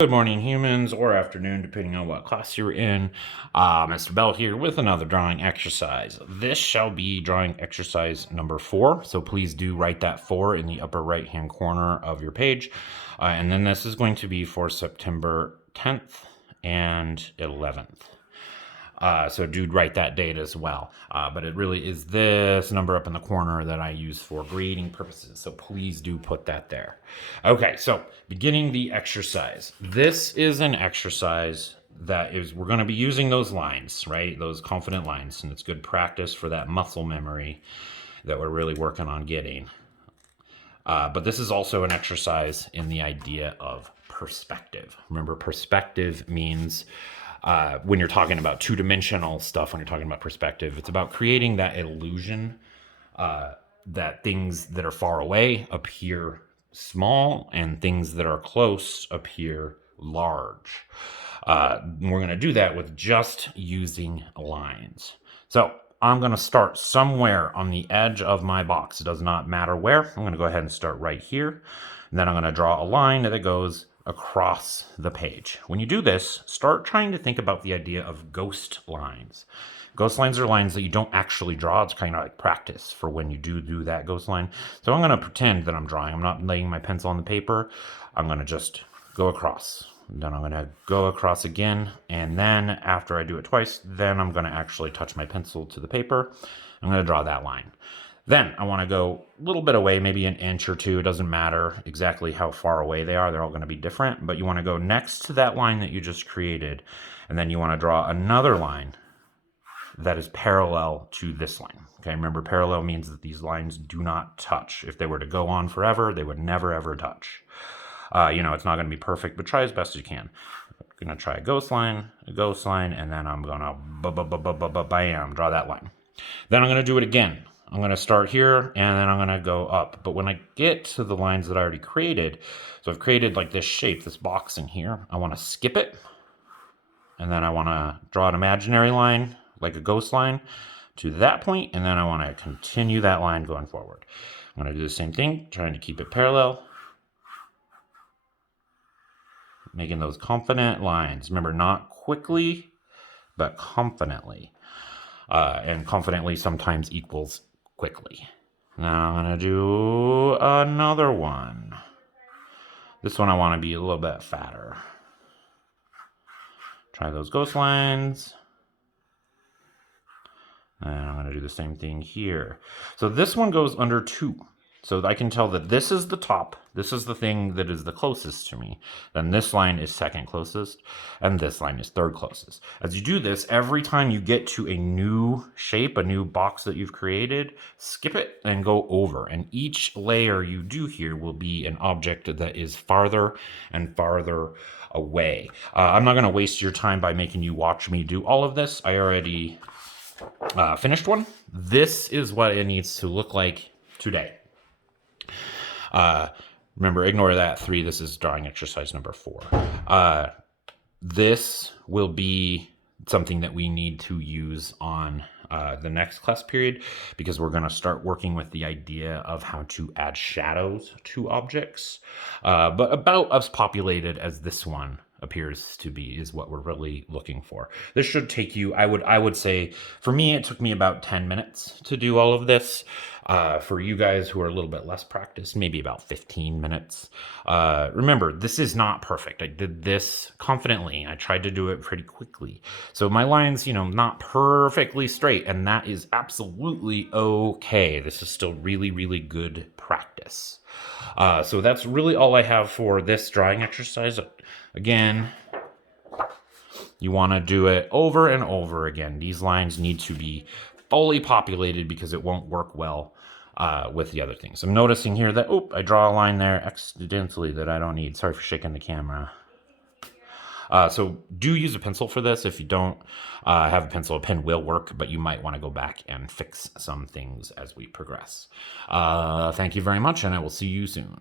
Good morning, humans, or afternoon, depending on what class you're in. Mr. Bell here with another drawing exercise. This shall be drawing exercise number 4, so please do write that 4 in the upper right-hand corner of your page. And then this is going to be for September 10th and 11th. So do write that date as well. But it really is this number up in the corner that I use for grading purposes. So please do put that there. Okay, so beginning the exercise. This is an exercise that is, we're going to be using those lines, right? Those confident lines. And it's good practice for that muscle memory that we're really working on getting. But this is also an exercise in the idea of perspective. Remember, perspective means when you're talking about two-dimensional stuff, when you're talking about perspective, it's about creating that illusion that things that are far away appear small and things that are close appear large. We're going to do that with just using lines. So I'm going to start somewhere on the edge of my box. It does not matter where. I'm going to go ahead and start right here. And then I'm going to draw a line that goes across the page. When you do this, start trying to think about the idea of ghost lines. Ghost lines are lines that you don't actually draw. It's kind of like practice for when you do that ghost line. So I'm going to pretend that I'm drawing. I'm not laying my pencil on the paper. I'm going to just go across. Then I'm going to go across again. And then after I do it twice, then I'm going to actually touch my pencil to the paper. I'm going to draw that line. Then I want to go a little bit away, maybe an inch or two. It doesn't matter exactly how far away they are. They're all going to be different. But you want to go next to that line that you just created. And then you want to draw another line that is parallel to this line. Okay, remember, parallel means that these lines do not touch. If they were to go on forever, they would never, ever touch. It's not going to be perfect, but try as best you can. I'm going to try a ghost line, and then I'm going to bam, draw that line. Then I'm going to do it again. I'm going to start here, and then I'm going to go up. But when I get to the lines that I already created, so I've created like this shape, this box in here, I want to skip it. And then I want to draw an imaginary line, like a ghost line, to that point, and then I want to continue that line going forward. I'm going to do the same thing, trying to keep it parallel. Making those confident lines. Remember, not quickly, but confidently. And confidently sometimes equals quickly. Now I'm going to do another one. This one I want to be a little bit fatter. Try those ghost lines. And I'm going to do the same thing here. So this one goes under 2. So I can tell that this is the top. This is the thing that is the closest to me. Then this line is second closest. And this line is third closest. As you do this, every time you get to a new shape, a new box that you've created, skip it and go over. And each layer you do here will be an object that is farther and farther away. I'm not going to waste your time by making you watch me do all of this. I already finished one. This is what it needs to look like today. Remember, ignore that 3. This is drawing exercise number 4. This will be something that we need to use on the next class period, because we're going to start working with the idea of how to add shadows to objects. But about as populated as this one appears to be is what we're really looking for. This should take you, I would say, for me, it took me about 10 minutes to do all of this. For you guys who are a little bit less practiced, maybe about 15 minutes. Remember, this is not perfect. I did this confidently. I tried to do it pretty quickly. So my line's, not perfectly straight, and that is absolutely okay. This is still really, really good practice. So that's really all I have for this drawing exercise. Again, you want to do it over and over again. These lines need to be fully populated because it won't work well with the other things. I'm noticing here that, I draw a line there accidentally that I don't need. Sorry for shaking the camera. So do use a pencil for this. If you don't have a pencil, a pen will work, but you might want to go back and fix some things as we progress. Thank you very much, and I will see you soon.